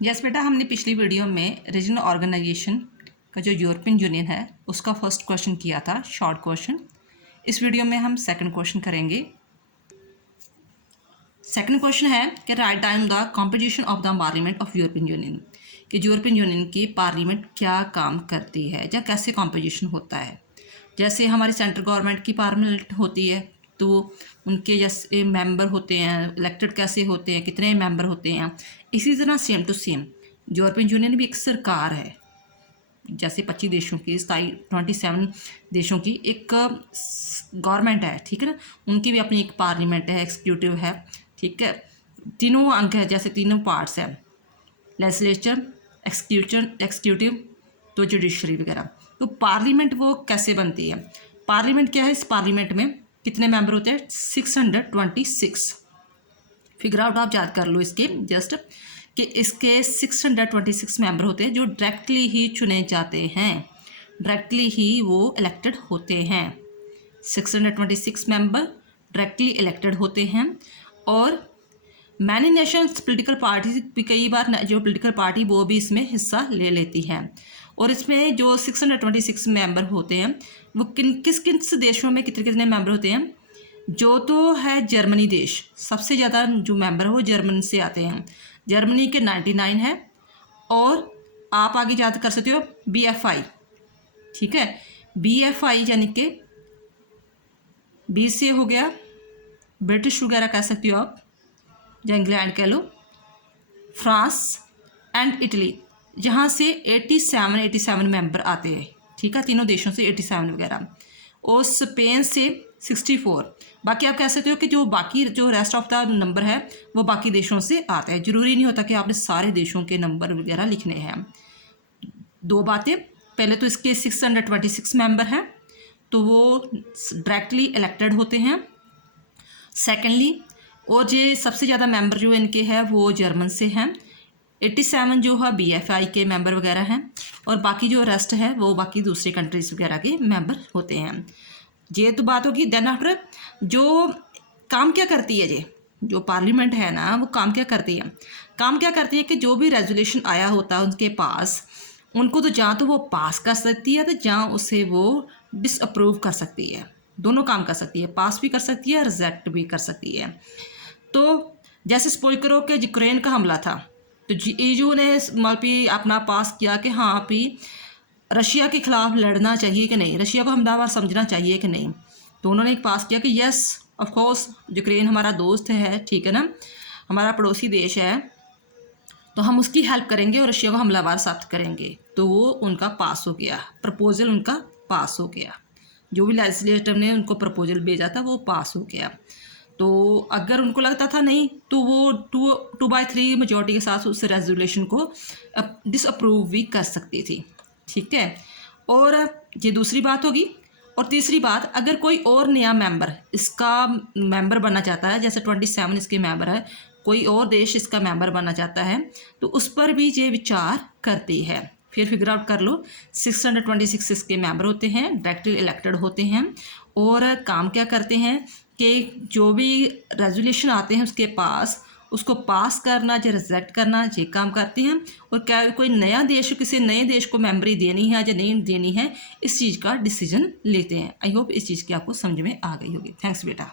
Yes बेटा, हमने पिछली वीडियो में रीजनल ऑर्गेनाइजेशन का जो यूरोपियन यूनियन है उसका फर्स्ट क्वेश्चन किया था, शॉर्ट क्वेश्चन। इस वीडियो में हम सेकंड क्वेश्चन करेंगे। सेकंड क्वेश्चन है कि write down the composition of the parliament of European union, कि यूरोपियन यूनियन की पार्लियामेंट क्या काम करती है या कैसे कॉम्पोजिशन होता है। जैसे हमारी सेंट्रल गवर्नमेंट की पार्लियामेंट होती है तो उनके जैसे मेंबर होते हैं, इलेक्टेड कैसे होते हैं, कितने मेंबर होते हैं। इसी तरह same to same European union भी एक सरकार है, जैसे 25 देशों की 27 देशों की एक गवर्नमेंट है, ठीक है ना। उनकी भी अपनी एक पार्लियामेंट है, एक्सिक्यूटिव है, ठीक है। तीनों अंग है, जैसे तीनों पार्ट्स हैं, लेजिस्लेचर, एक्सिक्यूटिव तो जुडिशरी वगैरह। तो पार्लियामेंट वो कैसे बनती है, पार्लियामेंट क्या है, इस पार्लियामेंट में कितने मेंबर होते हैं, 626। फिगर आउट आप याद कर लो इसके जस्ट कि इसके 626 मेंबर होते हैं जो डायरेक्टली ही चुने जाते हैं, डायरेक्टली ही वो इलेक्टेड होते हैं। 626 मेंबर डायरेक्टली इलेक्टेड होते हैं। और मैनी नेशंस पॉलिटिकल पार्टी भी, कई बार जो पॉलिटिकल पार्टी वो भी इसमें हिस्सा ले लेती है। और इसमें जो 626 मेंबर होते हैं वो किस किस देशों में कितने कितने मेंबर होते हैं। जो तो है जर्मनी देश, सबसे ज़्यादा जो मेंबर है वो जर्मनी से आते हैं। जर्मनी के 99 है। और आप आगे याद कर सकते हो BFI, ठीक है। BFI यानी कि बी से हो गया ब्रिटिश वगैरह कह सकते हो आप, या इंग्लैंड कह लो, फ्रांस एंड इटली, जहाँ से 87 मेंबर आते हैं, ठीक है। तीनों देशों से 87 वगैरह। और स्पेन से 64। बाकी आप कह सकते हो कि जो बाकी जो रेस्ट ऑफ द नंबर है वो बाकी देशों से आता है। ज़रूरी नहीं होता कि आपने सारे देशों के नंबर वगैरह लिखने हैं। दो बातें, पहले तो इसके 626 मेंबर हैं तो वो डायरेक्टली इलेक्टेड होते हैं। सेकेंडली, और जो सबसे ज़्यादा मेंबर जो इनके हैं वो जर्मन से हैं, 87 जो है BFI के मेंबर वगैरह हैं। और बाकी जो रेस्ट है वो बाकी दूसरी कंट्रीज़ वगैरह के मेंबर होते हैं। ये तो बात होगी। देन आफ्टर जो काम क्या करती है, ये जो पार्लियामेंट है ना वो काम क्या करती है, काम क्या करती है कि जो भी रेजोल्यूशन आया होता है उनके पास, उनको तो जहाँ तो वो पास कर सकती है तो जहाँ उसे वो डिसअप्रूव कर सकती है। दोनों काम कर सकती है, पास भी कर सकती है, रिजेक्ट भी कर सकती है। तो जैसे सपोज करो कि यूक्रेन का हमला था तो EU ने मतलब अपना पास किया कि हाँ अभी रशिया के खिलाफ लड़ना चाहिए कि नहीं, रशिया को हमलावर समझना चाहिए कि नहीं। तो उन्होंने एक पास किया कि यस ऑफ कोर्स यूक्रेन हमारा दोस्त है, ठीक है ना, हमारा पड़ोसी देश है, तो हम उसकी हेल्प करेंगे और रशिया को हमलावर साबित करेंगे। तो वो उनका पास हो गया, प्रपोजल उनका पास हो गया। जो भी लेजिस्लेटर ने उनको प्रपोजल भेजा था वो पास हो गया। तो अगर उनको लगता था नहीं तो वो 2/3 मेजॉरिटी के साथ उस रेजोल्यूशन को डिसअप्रूव भी कर सकती थी, ठीक है। और ये दूसरी बात होगी। और तीसरी बात, अगर कोई और नया मेंबर इसका मेंबर बनना चाहता है, जैसे 27 इसके मेंबर है, कोई और देश इसका मेंबर बनना चाहता है तो उस पर भी ये विचार करती है। फिर फिगर आउट कर लो, 626 इसके मेंबर होते हैं, डायरेक्टली इलेक्टेड होते हैं। और काम क्या करते हैं कि जो भी रेजोल्यूशन आते हैं उसके पास, उसको पास करना या रिजेक्ट करना, ये काम करते हैं। और क्या कोई नया देश किसी नए देश को मेंबरी देनी है या नहीं देनी है, इस चीज़ का डिसीजन लेते हैं। आई होप इस चीज़ की आपको समझ में आ गई होगी। थैंक्स बेटा।